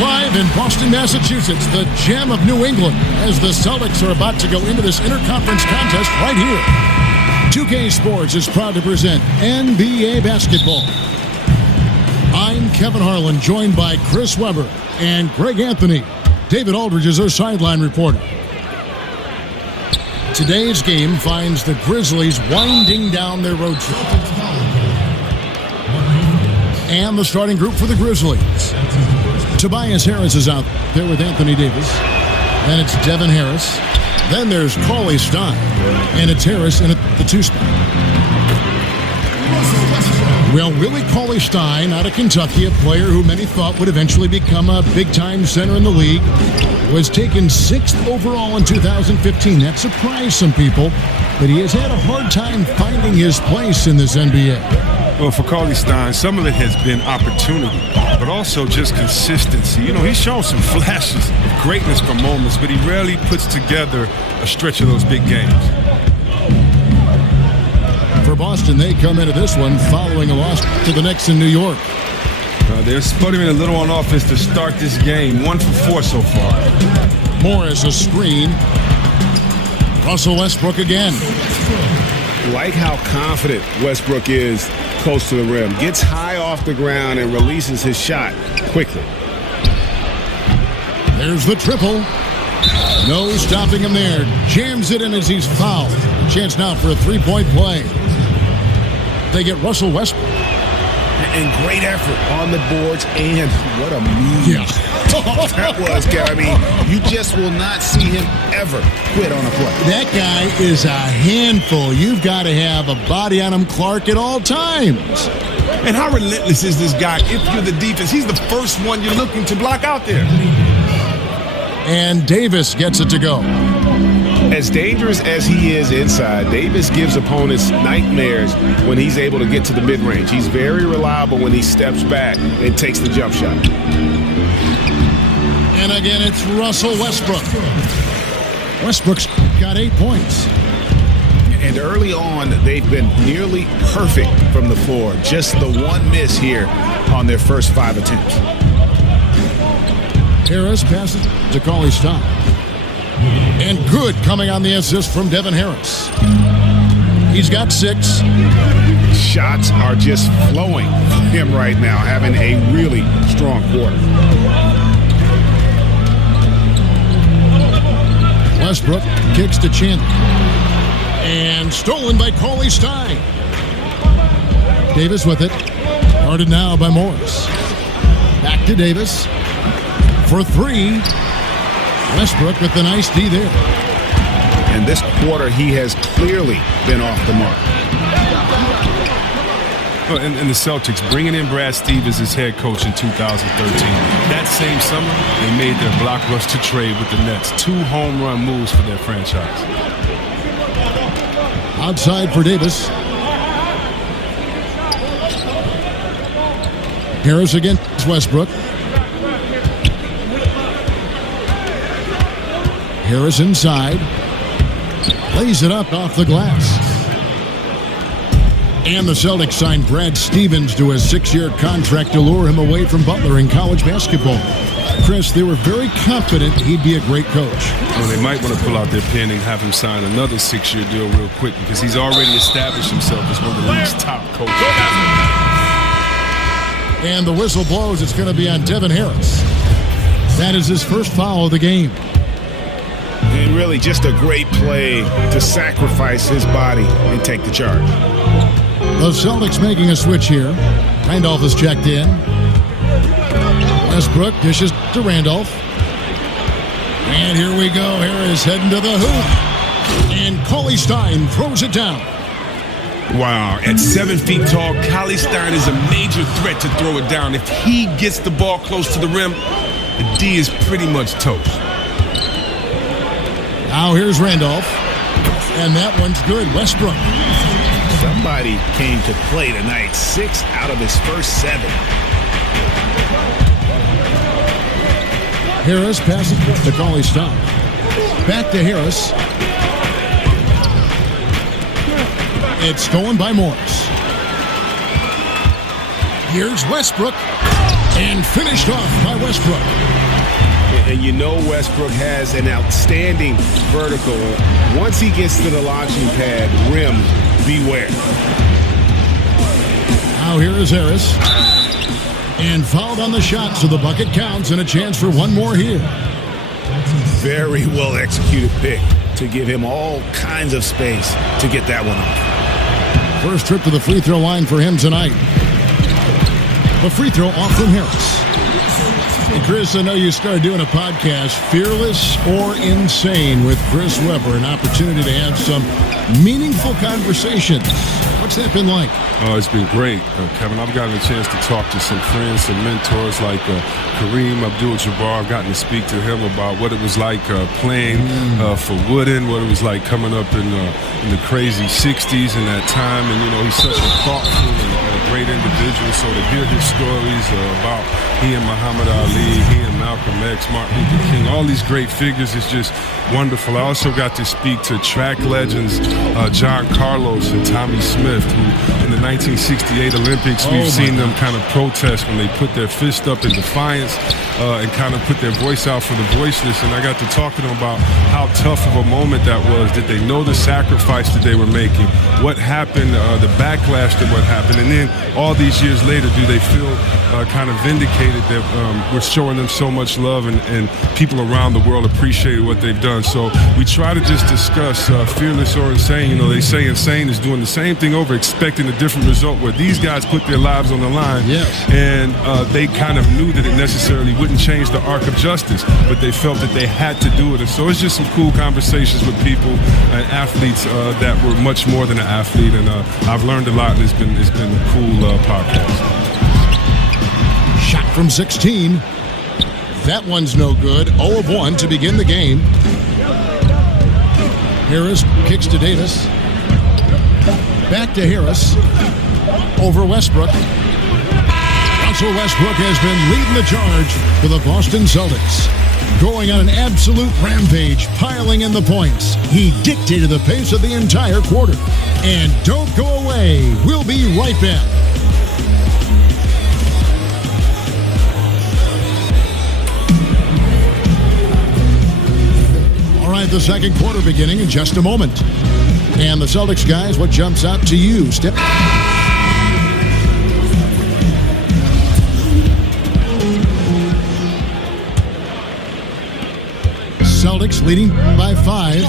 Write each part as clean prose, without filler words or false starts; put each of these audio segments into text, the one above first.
Live in Boston, Massachusetts, the gem of New England, as the Celtics are about to go into this interconference contest right here. 2K Sports is proud to present NBA basketball. I'm Kevin Harlan, joined by Chris Webber and Greg Anthony. David Aldridge is our sideline reporter. Today's game finds the Grizzlies winding down their road trip. And the starting group for the Grizzlies. Tobias Harris is out there with Anthony Davis. Then it's Devin Harris. Then there's Cauley Stein. And it's Harris in at the 2 spot. Well, Willie Cauley Stein out of Kentucky, a player who many thought would eventually become a big-time center in the league, was taken 6th overall in 2015. That surprised some people, but he has had a hard time finding his place in this NBA. Well, for Cauley Stein, some of it has been opportunity, but also just consistency. You know, he's shown some flashes of greatness for moments, but he rarely puts together a stretch of those big games. For Boston, they come into this one following a loss to the Knicks in New York. They're sputtering a little on offense to start this game. 1 for 4 so far. Morris a screen. Russell Westbrook again. Like how confident Westbrook is close to the rim. Gets high off the ground and releases his shot quickly. There's the triple. No stopping him there. Jams it in as he's fouled. Chance now for a three-point play. They get Russell Westbrook. And great effort on the boards, and what a move. Yeah. That was, Gary. You just will not see him ever quit on a play. That guy is a handful. You've got to have a body on him, Clark, at all times. And how relentless is this guy? If you're the defense, he's the first one you're looking to block out there. And Davis gets it to go. As dangerous as he is inside, Davis gives opponents nightmares when he's able to get to the mid-range. He's very reliable when he steps back and takes the jump shot. And again, it's Russell Westbrook. Westbrook's got 8 points. And early on, they've been nearly perfect from the floor. Just the one miss here on their first 5 attempts. Harris passes to Cauley Stein. And good coming on the assist from Devin Harris. He's got 6. Shots are just flowing for him right now, having a really strong quarter. Westbrook kicks to Chandler. And stolen by Cauley Stein. Davis with it. Guarded now by Morris. Back to Davis. For 3. Westbrook with the nice D there. And this quarter, he has clearly been off the mark. Well, and the Celtics bringing in Brad Stevens as head coach in 2013. That same summer, they made their blockbuster trade with the Nets. 2 home run moves for their franchise. Outside for Davis. Harris against Westbrook. Harris inside. Lays it up off the glass. And the Celtics signed Brad Stevens to a 6-year contract to lure him away from Butler in college basketball. Chris, they were very confident he'd be a great coach. Well, they might want to pull out their pen and have him sign another 6-year deal real quick because he's already established himself as one of the league's top coaches. And the whistle blows. It's going to be on Devin Harris. That is his first foul of the game. And really just a great play to sacrifice his body and take the charge. The Celtics making a switch here. Randolph is checked in. Westbrook dishes to Randolph. And here we go. Harris heading to the hoop. And Cauley Stein throws it down. Wow, at 7 feet tall, Cauley Stein is a major threat to throw it down. If he gets the ball close to the rim, the D is pretty much toast. Now here's Randolph. And that one's good. Westbrook. Somebody came to play tonight. 6 out of his first 7. Harris passes to Cauley Stock. Back to Harris. It's stolen by Morris. Here's Westbrook. And finished off by Westbrook. And you know Westbrook has an outstanding vertical. Once he gets to the launching pad, rim, beware. Now here is Harris. And fouled on the shot, so the bucket counts and a chance for one more here. Very well executed pick to give him all kinds of space to get that one off. First trip to the free throw line for him tonight. A free throw off from Harris. And Chris, I know you started doing a podcast, Fearless or Insane, with Chris Webber, an opportunity to have some meaningful conversations. What's that been like? Oh, it's been great, Kevin. I've gotten a chance to talk to some friends, some mentors like Kareem Abdul-Jabbar. I've gotten to speak to him about what it was like playing for Wooden, what it was like coming up in the crazy 60s in that time. And, you know, he's such a thoughtful and great individual. So to hear his stories about he and Muhammad Ali, he and Malcolm X, Martin Luther King, all these great figures is just wonderful. I also got to speak to track legends John Carlos and Tommy Smith, who in the 1968 Olympics, we've seen them kind of protest when they put their fist up in defiance and kind of put their voice out for the voiceless. And I got to talk to them about how tough of a moment that was. Did they know the sacrifice that they were making? What happened, the backlash to what happened? And then all these years later, do they feel kind of vindicated that we're showing them so much love and people around the world appreciate what they've done? So we try to just discuss fearless or insane. You know, they say insane is doing the same thing over, expecting a different result, where these guys put their lives on the line. Yes. And they kind of knew that it necessarily wouldn't change the arc of justice, but they felt that they had to do it. And so it's just some cool conversations with people and athletes that were much more than an athlete. And I've learned a lot, and it's been a cool podcast. Shot from 16. That one's no good. 0 of 1 to begin the game. Harris kicks to Davis. Back to Harris. Over Westbrook. Russell Westbrook has been leading the charge for the Boston Celtics. Going on an absolute rampage, piling in the points. He dictated the pace of the entire quarter. And don't go away. We'll be right back. All right, the second quarter beginning in just a moment. And the Celtics guys, what jumps out to you? Step. Celtics leading by 5.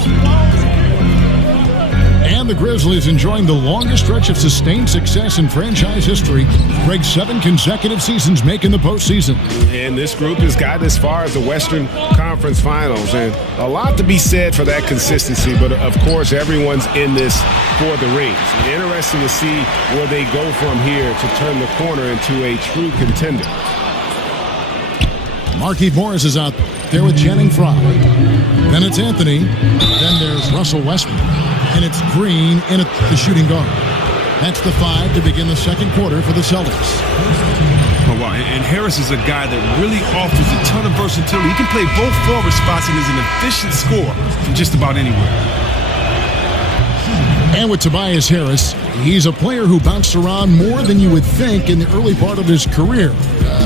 And the Grizzlies enjoying the longest stretch of sustained success in franchise history. Greg, 7 consecutive seasons making the postseason. And this group has gotten as far as the Western Conference Finals. And a lot to be said for that consistency. But, of course, everyone's in this for the rings. And interesting to see where they go from here to turn the corner into a true contender. Markieff Morris is out there with Channing Frye. Then it's Anthony. Then there's Russell Westbrook. And it's Green in at the shooting guard. That's the 5 to begin the second quarter for the Celtics. Oh, wow. And Harris is a guy that really offers a ton of versatility. He can play both forward spots and is an efficient scorer from just about anywhere. And with Tobias Harris, he's a player who bounced around more than you would think in the early part of his career.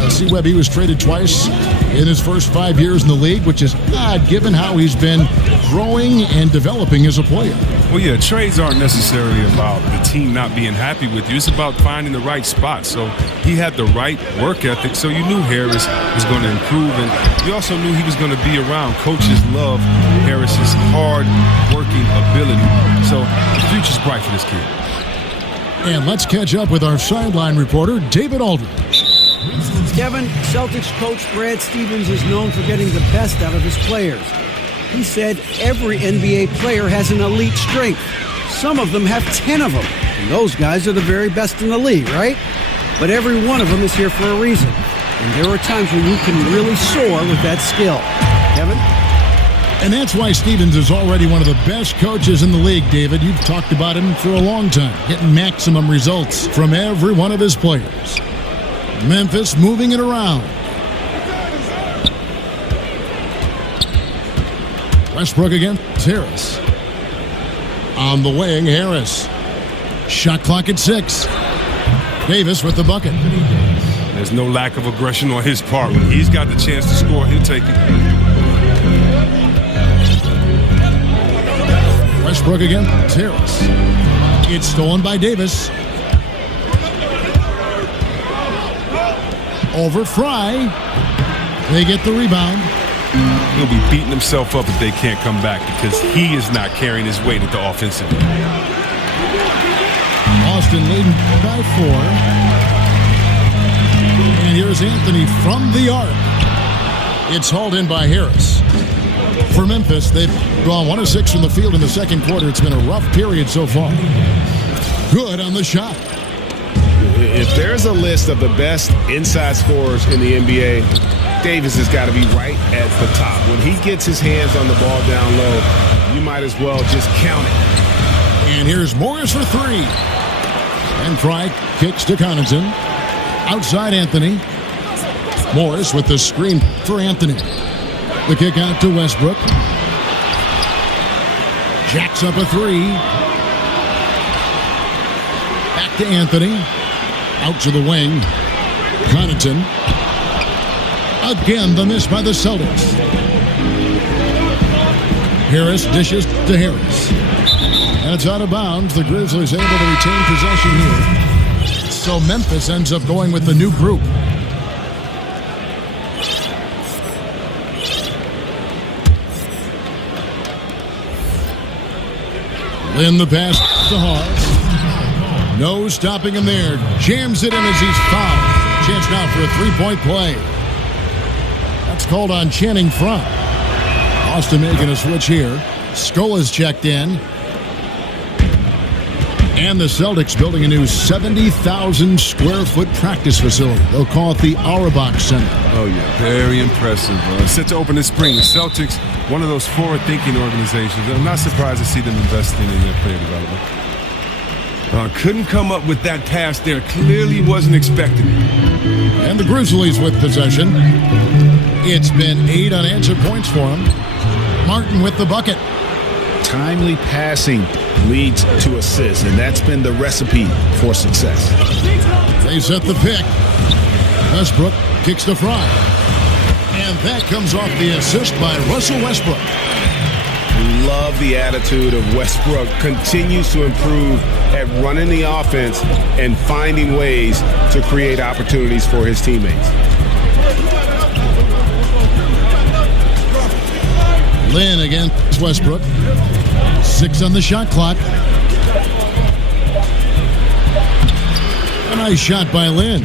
C-Web, he was traded twice in his first 5 years in the league, which is odd given how he's been growing and developing as a player. Well, yeah, trades aren't necessarily about the team not being happy with you. It's about finding the right spot. So he had the right work ethic, so you knew Harris was going to improve, and you also knew he was going to be around. Coaches love Harris's hard-working ability. So the future's bright for this kid. And let's catch up with our sideline reporter, David Aldridge. Kevin, Celtics coach Brad Stevens is known for getting the best out of his players. He said every NBA player has an elite strength. Some of them have 10 of them. And those guys are the very best in the league, right? But every one of them is here for a reason. And there are times when you can really soar with that skill. Kevin? And that's why Stevens is already one of the best coaches in the league, David. You've talked about him for a long time, getting maximum results from every one of his players. Memphis moving it around. Westbrook against Harris. On the wing, Harris. Shot clock at 6. Davis with the bucket. There's no lack of aggression on his part. When he's got the chance to score, he'll take it. Westbrook against Harris. It's stolen by Davis. Over Fry. They get the rebound. He'll be beating himself up if they can't come back because he is not carrying his weight at the offensive end. Boston leading by 4. And here's Anthony from the arc. It's hauled in by Harris. For Memphis, they've gone 1 of 6 from the field in the second quarter. It's been a rough period so far. Good on the shot. If there's a list of the best inside scorers in the NBA, Davis has got to be right at the top. When he gets his hands on the ball down low, you might as well just count it. And here's Morris for 3. And Fry kicks to Connaughton. Outside Anthony. Morris with the screen for Anthony. The kick out to Westbrook. Jacks up a 3. Back to Anthony. Out to the wing. Connaughton. Again, the miss by the Celtics. Harris dishes to Harris. And it's out of bounds. The Grizzlies able to retain possession here. So Memphis ends up going with the new group. Lynn the pass to Hawes. No stopping him there. Jams it in as he's fouled. Chance now for a three-point play. That's called on Channing Front. Austin making a switch here. Scola's checked in. And the Celtics building a new 70,000 square foot practice facility. They'll call it the Auerbach Center. Oh, yeah. Very impressive. Set to open this spring. The Celtics, one of those forward-thinking organizations. I'm not surprised to see them investing in their player development. Couldn't come up with that pass there. Clearly wasn't expecting it. And the Grizzlies with possession. It's been 8 unanswered points for them. Martin with the bucket. Timely passing leads to assists, and that's been the recipe for success. They set the pick. Westbrook kicks to Fry. And that comes off the assist by Russell Westbrook. Love the attitude of Westbrook. Continues to improve at running the offense and finding ways to create opportunities for his teammates. Lynn against Westbrook. 6 on the shot clock. A nice shot by Lynn.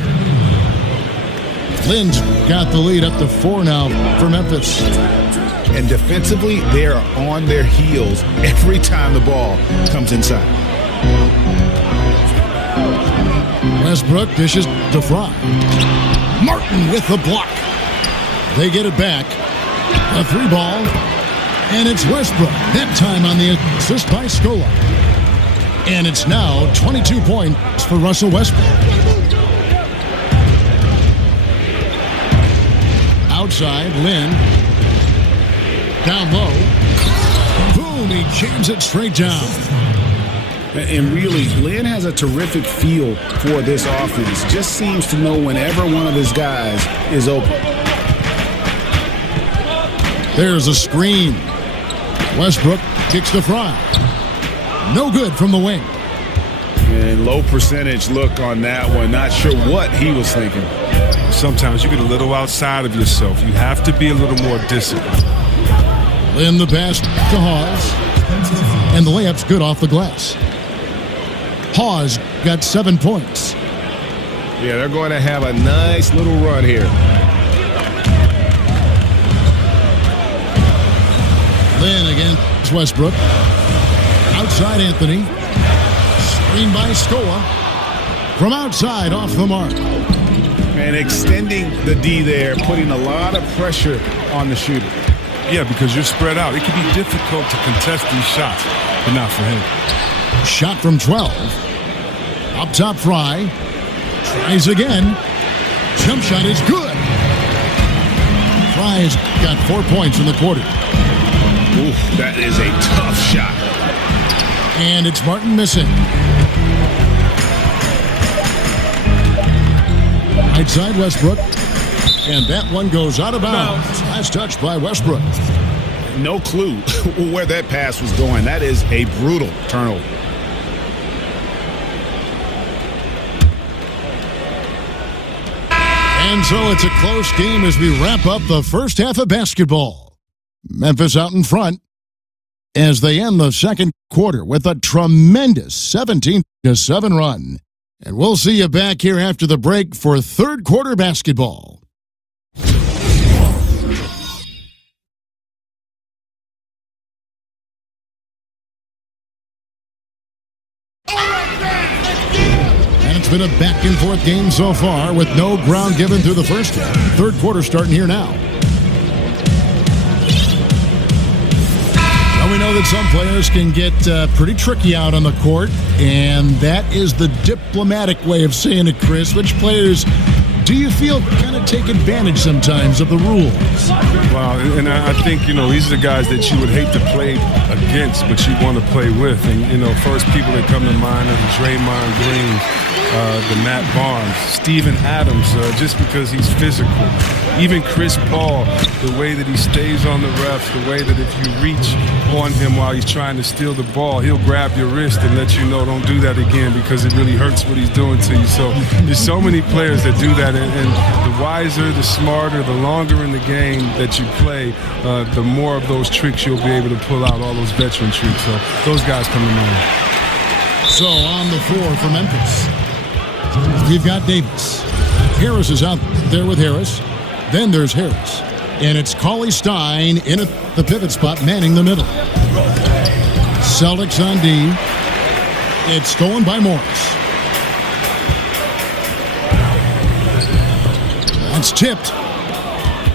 Lynn's got the lead up to 4 now for Memphis. And defensively, they are on their heels every time the ball comes inside. Westbrook dishes to Fry. Martin with the block. They get it back. A 3-ball. And it's Westbrook. That time on the assist by Scola. And it's now 22 points for Russell Westbrook. Outside, Lynn. Down low. Boom, he jams it straight down. And really, Lynn has a terrific feel for this offense. Just seems to know whenever one of his guys is open. There's a screen. Westbrook kicks to Fry. No good from the wing. And low percentage look on that one. Not sure what he was thinking. Sometimes you get a little outside of yourself. You have to be a little more disciplined. Lynn the pass to Hawes. And the layup's good off the glass. Hawes got 7 points. Yeah, they're going to have a nice little run here. Lynn against Westbrook. Outside Anthony. Screen by Scola. From outside off the mark. And extending the D there, putting a lot of pressure on the shooter. Yeah, because you're spread out. It can be difficult to contest these shots, but not for him. Shot from 12. Up top, Fry. Tries again. Jump shot is good. Fry's got 4 points in the quarter. Ooh, that is a tough shot. And it's Martin missing. Right side, Westbrook. And that one goes out of bounds. Last touch by Westbrook. No clue where that pass was going. That is a brutal turnover. And so it's a close game as we wrap up the first half of basketball. Memphis out in front as they end the second quarter with a tremendous 17-7 run. And we'll see you back here after the break for third quarter basketball. And it's been a back-and-forth game so far with no ground given through the first half. Third quarter starting here now. We know that some players can get pretty tricky out on the court, and that is the diplomatic way of saying it, Chris. Which players do you feel kind of take advantage sometimes of the rules? Well, and I think, these are the guys that you would hate to play against, but you want to play with. And, first people that come to mind are the Draymond Green, the Matt Barnes, Steven Adams, just because he's physical. Even Chris Paul, the way that he stays on the refs, the way that if you reach on him while he's trying to steal the ball, he'll grab your wrist and let you know don't do that again because it really hurts what he's doing to you. So there's so many players that do that, and the wiser, the smarter, the longer in the game that you play, the more of those tricks you'll be able to pull out, all those veteran tricks. So those guys come to mind. So on the floor for Memphis, we've got Davis. Harris is out there with Harris. Then there's Harris. And it's Cauley Stein in at the pivot spot, manning the middle. Celtics on D. It's stolen by Morris. That's tipped.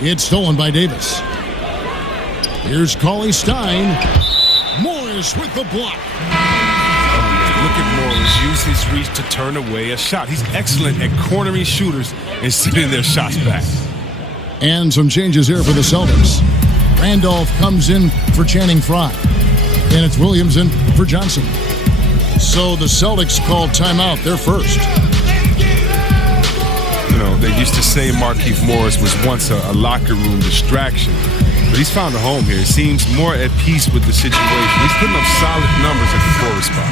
It's stolen by Davis. Here's Cauley Stein. Morris with the block. Look at Morris use his reach to turn away a shot. He's excellent at cornering shooters and sending their shots back. And some changes here for the Celtics. Randolph comes in for Channing Frye. And it's Williams in for Johnson. So the Celtics called timeout. They're first. They used to say Markieff Morris was once a locker room distraction. But he's found a home here. He seems more at peace with the situation. He's putting up solid numbers at the forward spot.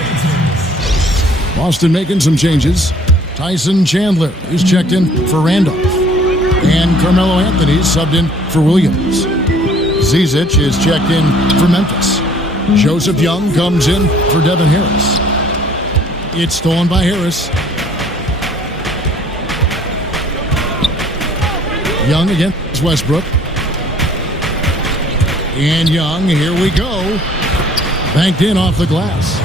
Boston making some changes. Tyson Chandler is checked in for Randolph. And Carmelo Anthony subbed in for Williams. Zizic is checked in for Memphis. Joseph Young comes in for Devin Harris. It's stolen by Harris. Young against Westbrook. And Young, here we go. Banked in off the glass.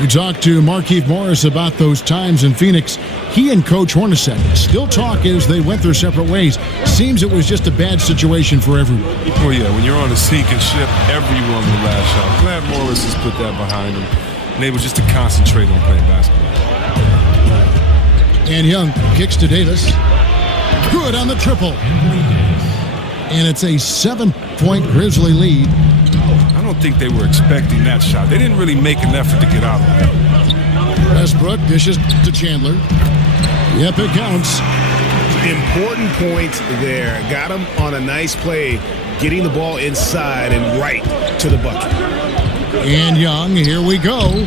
We talked to Markieff Morris about those times in Phoenix. He and Coach Hornacek still talk as they went their separate ways. Seems it was just a bad situation for everyone. Well, yeah, when you're on a sinking ship, everyone will lash out. I'm glad Morris has put that behind him and able just to concentrate on playing basketball. And Young kicks to Davis. Good on the triple. And it's a 7-point Grizzly lead. I don't think they were expecting that shot. They didn't really make an effort to get out of that. Westbrook dishes to Chandler. Yep, it counts. Important point there. Got him on a nice play, getting the ball inside and right to the bucket. And Young, here we go.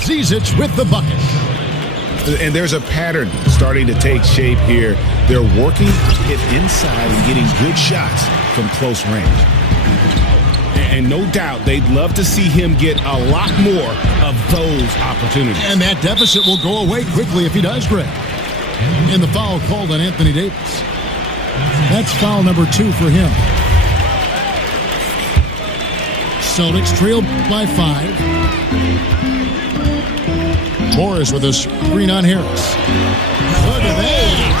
Zizic with the bucket. And there's a pattern starting to take shape here. They're working it inside and getting good shots from close range. And no doubt they'd love to see him get a lot more of those opportunities. And that deficit will go away quickly if he does, Greg. And the foul called on Anthony Davis. That's foul number 2 for him. Celtics trailed by 5. Morris with a screen on Harris. Look at that.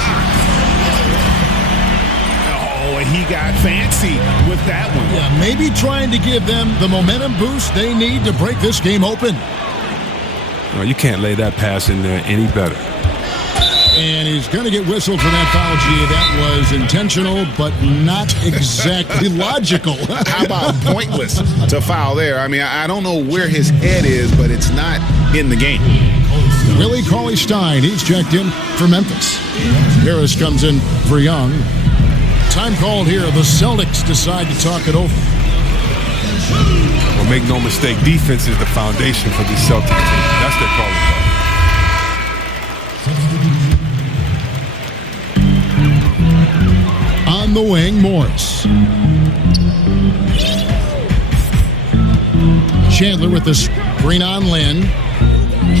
Oh, and he got fancy with that one. Yeah, maybe trying to give them the momentum boost they need to break this game open. Well, you can't lay that pass in there any better. And he's going to get whistled for that foul, G. That was intentional, but not exactly logical. How about pointless to foul there? I mean, I don't know where his head is, but it's not in the game. Willie Cauley-Stein, he's checked in for Memphis. Harris comes in for Young. Time called here. The Celtics decide to talk it over. Well, make no mistake, defense is the foundation for these Celtics teams. That's their calling card. On the wing, Morris. Chandler with the screen on Lin.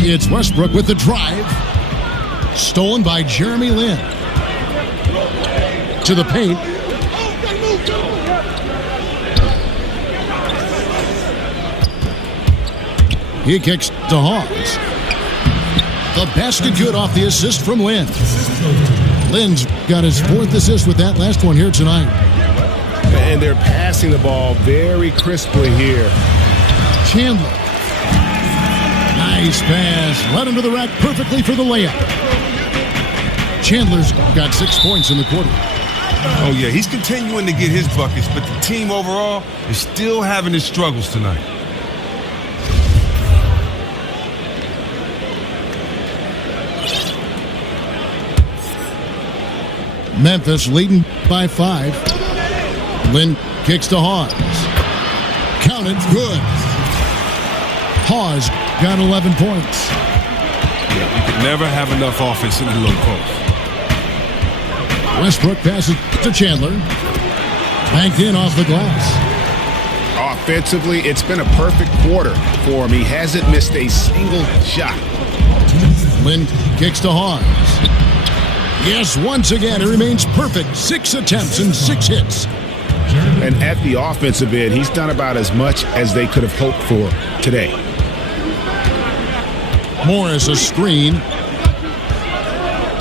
It's Westbrook with the drive. Stolen by Jeremy Lin. To the paint. He kicks to Hawes. The basket good off the assist from Lin. Lin's got his 4th assist with that last one here tonight. And they're passing the ball very crisply here. Chandler. Nice pass. Right under the rack perfectly for the layup. Chandler's got 6 points in the quarter. Oh, yeah, he's continuing to get his buckets, but the team overall is still having its struggles tonight. Memphis leading by 5. Lin kicks to Hawes. Counted. Good. Hawes got 11 points. Yeah, you could never have enough offense in the low post. Westbrook passes to Chandler. Banked in off the glass. Offensively, it's been a perfect quarter for him. He hasn't missed a single shot. Lin kicks to Hawes. Yes, once again, it remains perfect. 6 attempts and 6 hits. And at the offensive end, he's done about as much as they could have hoped for today. Morris a screen.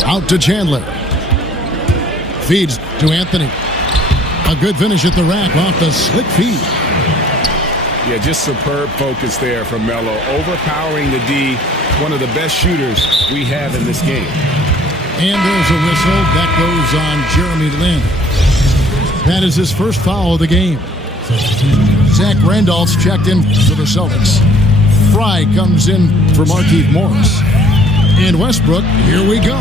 Out to Chandler. Feeds to Anthony. A good finish at the rack off the slick feed. Yeah, just superb focus there from Melo. Overpowering the D. One of the best shooters we have in this game. And there's a whistle. That goes on Jeremy Lin. That is his first foul of the game. Zach Randolph's checked in for the Celtics. Fry comes in for Markieff Morris. And Westbrook, here we go.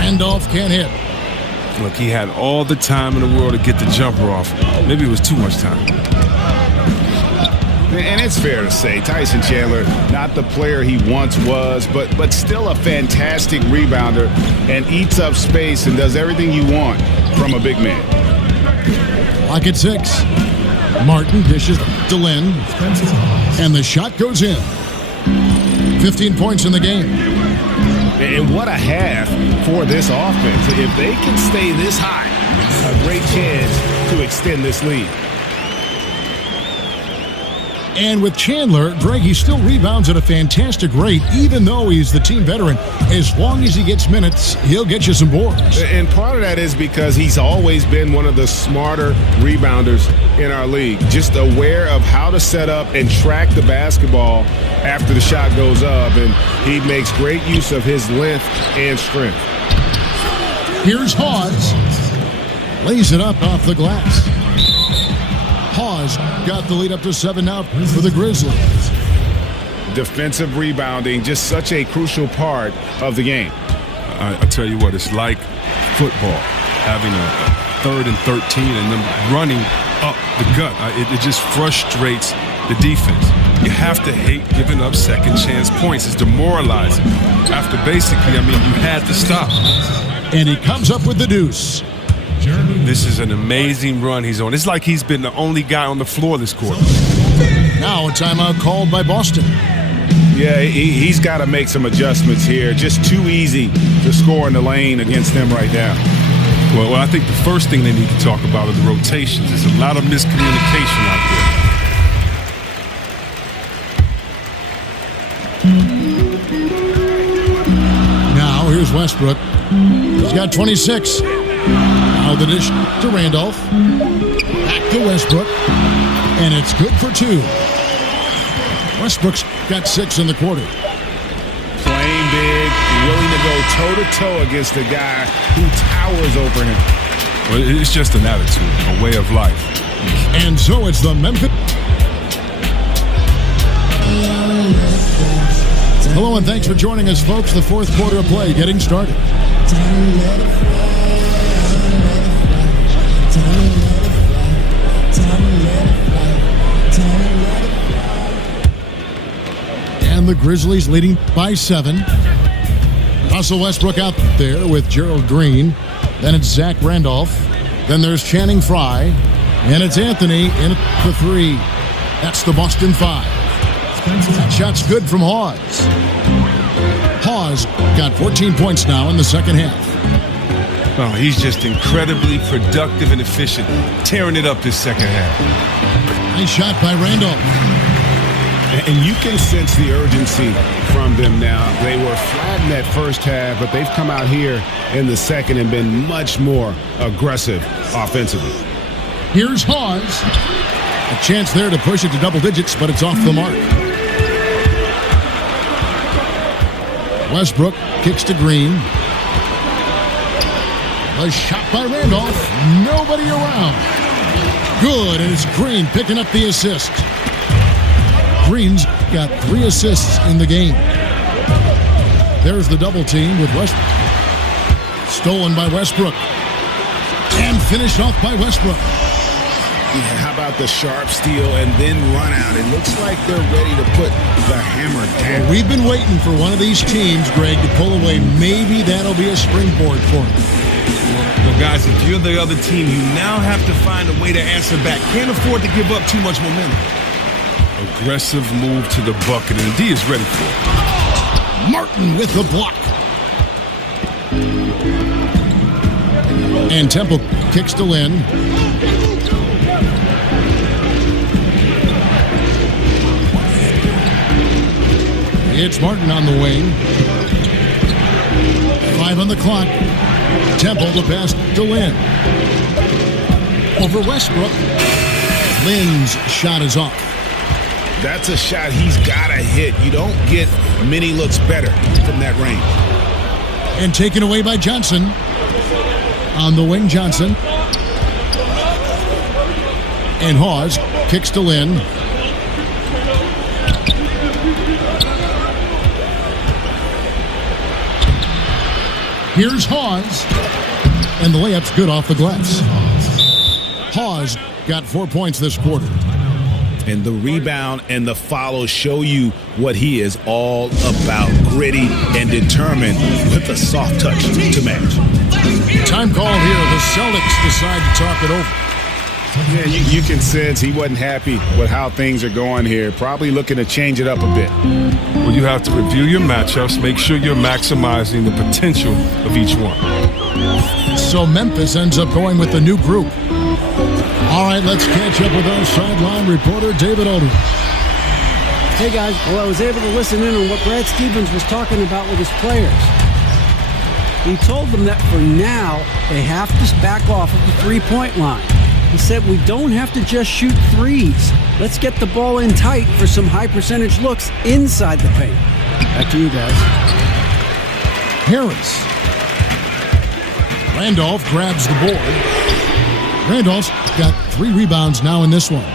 Randolph can't hit. Look, he had all the time in the world to get the jumper off. Maybe it was too much time. And it's fair to say, Tyson Chandler, not the player he once was, but still a fantastic rebounder and eats up space and does everything you want from a big man. Lock at 6. Martin dishes to Lin. And the shot goes in. 15 points in the game. And what a half for this offense. If they can stay this high, a great chance to extend this lead. And with Chandler, Greg, he still rebounds at a fantastic rate, even though he's the team veteran. As long as he gets minutes, he'll get you some boards. And part of that is because he's always been one of the smarter rebounders in our league. Just aware of how to set up and track the basketball after the shot goes up. And he makes great use of his length and strength. Here's Hawes. Lays it up off the glass. Hawes got the lead up to 7 now for the Grizzlies. Defensive rebounding, just such a crucial part of the game. I tell you what, it's like football, having a 3rd and 13 and them running up the gut. It just frustrates the defense. You have to hate giving up second chance points. It's demoralizing. After basically, you had to stop. And he comes up with the deuce. This is an amazing run he's on. It's like he's been the only guy on the floor this quarter. Now a timeout called by Boston. Yeah, he's got to make some adjustments here. Just too easy to score in the lane against them right now. Well, I think the first thing they need to talk about are the rotations. There's a lot of miscommunication out there. Now here's Westbrook. He's got 26. Now the dish to Randolph. Back to Westbrook. And it's good for 2. Westbrook's got 6 in the quarter. Playing big, willing to go toe-to-toe against the guy who towers over him. Well, it's just an attitude, a way of life. And so it's the Memphis. Hello and thanks for joining us, folks. The fourth quarter of play getting started. And the Grizzlies leading by 7. Russell Westbrook out there with Gerald Green. Then it's Zach Randolph. Then there's Channing Frye. And it's Anthony in the 3. That's the Boston 5. That shot's good from Hawes. Hawes got 14 points now in the second half. Oh, he's just incredibly productive and efficient, tearing it up this second half. Nice shot by Randolph. And you can sense the urgency from them now. They were flat in that first half, but they've come out here in the second and been much more aggressive offensively. Here's Hawes. A chance there to push it to double digits, but it's off the mark. Westbrook kicks to Green. A shot by Randolph. Nobody around. Good, and it's Green picking up the assist. Green's got 3 assists in the game. There's the double team with Westbrook. Stolen by Westbrook. And finished off by Westbrook. Yeah, how about the sharp steal and then run out? It looks like they're ready to put the hammer down. Well, we've been waiting for one of these teams, Greg, to pull away. Maybe that'll be a springboard for them. Well, guys, if you're the other team, you now have to find a way to answer back. Can't afford to give up too much momentum. Aggressive move to the bucket, and D is ready for it. Martin with the block. And Temple kicks to Lynn. It's Martin on the wing. 5 on the clock. Temple to pass to Lynn. Over Westbrook. Lynn's shot is off. That's a shot he's got to hit. You don't get many looks better from that range. And taken away by Johnson. On the wing, Johnson. And Hawes kicks to Lynn. Here's Hawes. And the layup's good off the glass. Hawes got 4 points this quarter. And the rebound and the follow show you what he is all about. Gritty and determined with a soft touch to match. Time call here. The Celtics decide to talk it over. Yeah, you can sense he wasn't happy with how things are going here. Probably looking to change it up a bit. Well, you have to review your matchups, make sure you're maximizing the potential of each one. So Memphis ends up going with the new group. All right, let's catch up with our sideline reporter, David Aldridge. Hey, guys. Well, I was able to listen in on what Brad Stevens was talking about with his players. He told them that for now, they have to back off of the three-point line. He said, we don't have to just shoot threes. Let's get the ball in tight for some high-percentage looks inside the paint. Back to you, guys. Harris. Randolph grabs the board. Randolph's got 3 rebounds now in this one.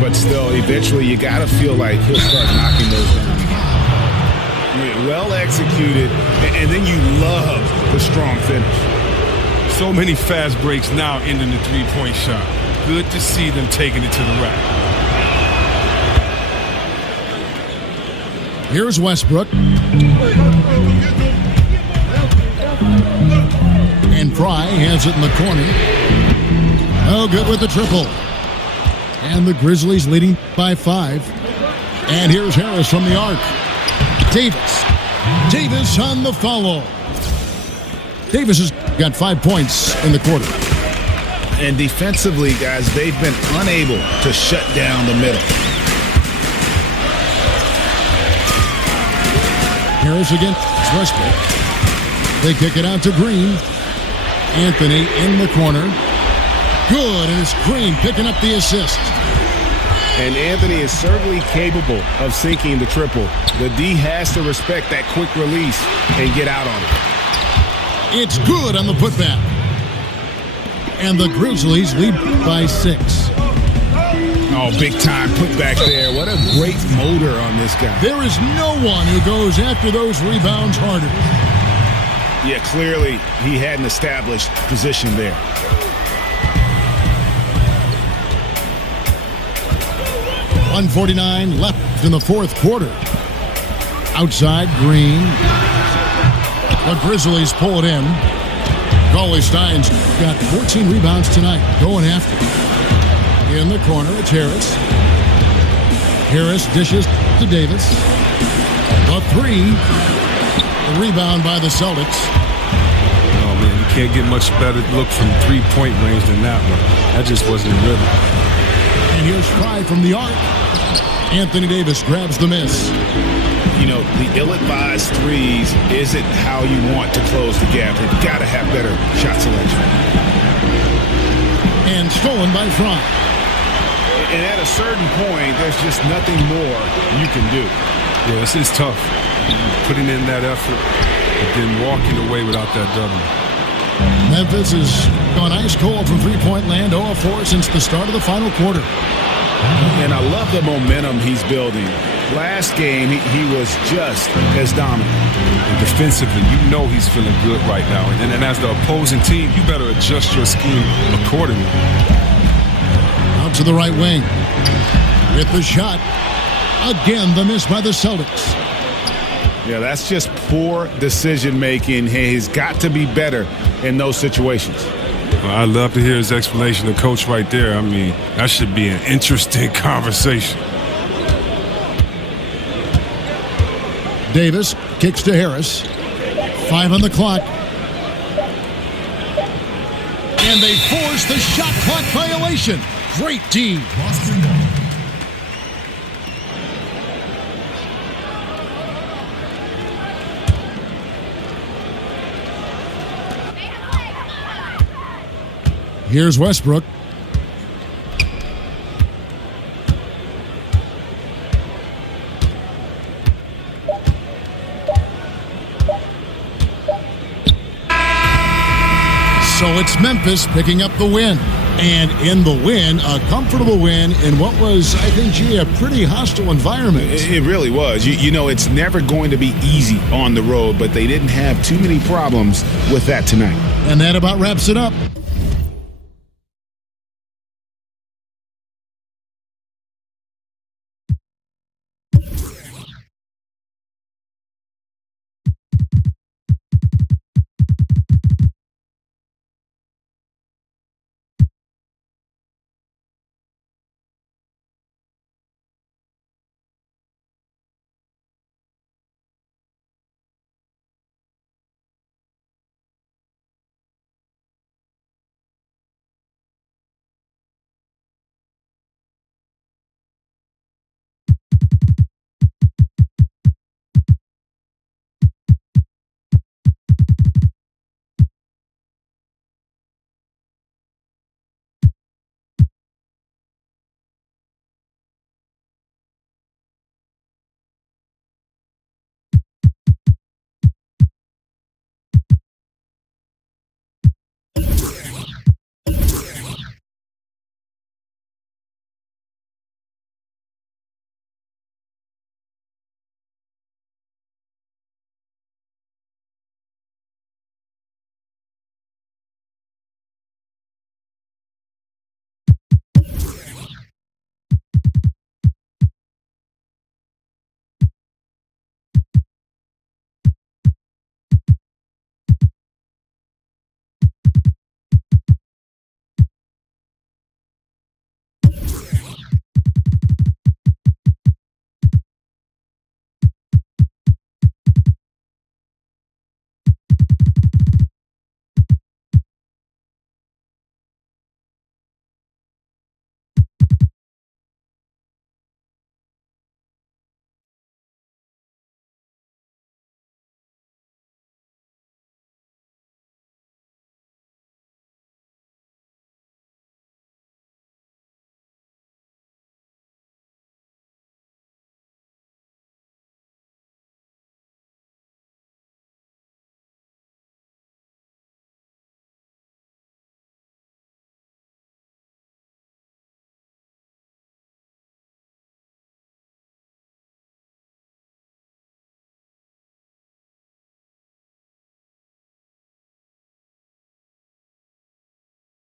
But still, eventually you got to feel like he'll start knocking those down again. Well executed, and then you love the strong finish. So many fast breaks now ending the three-point shot. Good to see them taking it to the rack. Here's Westbrook. And Frye has it in the corner. Oh, good with the triple. And the Grizzlies leading by 5. And here's Harris from the arc. Davis. Davis on the follow. Davis has got 5 points in the quarter. And defensively, guys, they've been unable to shut down the middle. Harris against Westbrook. They kick it out to Green. Anthony in the corner. Good, and it's Green picking up the assist. And Anthony is certainly capable of sinking the triple. The D has to respect that quick release and get out on it. It's good on the putback. And the Grizzlies lead by 6. Oh, big time putback there. What a great motor on this guy. There is no one who goes after those rebounds harder. Yeah, clearly he had an established position there. .149 left in the fourth quarter. Outside, Green. The Grizzlies pull it in. Stein's got 14 rebounds tonight, going after it. In the corner, it's Harris. Harris dishes to Davis. The three. The rebound by the Celtics. Oh, man, you can't get much better look from three-point range than that one. That just wasn't in rhythm. And here's Fry from the arc. Anthony Davis grabs the miss. You know, the ill-advised threes isn't how you want to close the gap. You've got to have better shot selection. And stolen by Fry. And at a certain point, there's just nothing more you can do. Yeah, this is tough. Putting in that effort, but then walking away without that W. Memphis has gone ice cold from three-point land, 0 of 4 since the start of the final quarter. And I love the momentum he's building. Last game, he was just as dominant. And defensively, you know he's feeling good right now. And as the opposing team, you better adjust your scheme accordingly. Out to the right wing. With the shot. Again, the miss by the Celtics. Yeah, that's just poor decision-making. He's got to be better in those situations. Well, I'd love to hear his explanation to Coach right there. I mean, that should be an interesting conversation. Davis kicks to Harris. 5 on the clock. And they force the shot clock violation. Great D. Here's Westbrook. So it's Memphis picking up the win. And in the win, a comfortable win in what was, I think, a pretty hostile environment. It really was. You know, it's never going to be easy on the road, but they didn't have too many problems with that tonight. And that about wraps it up.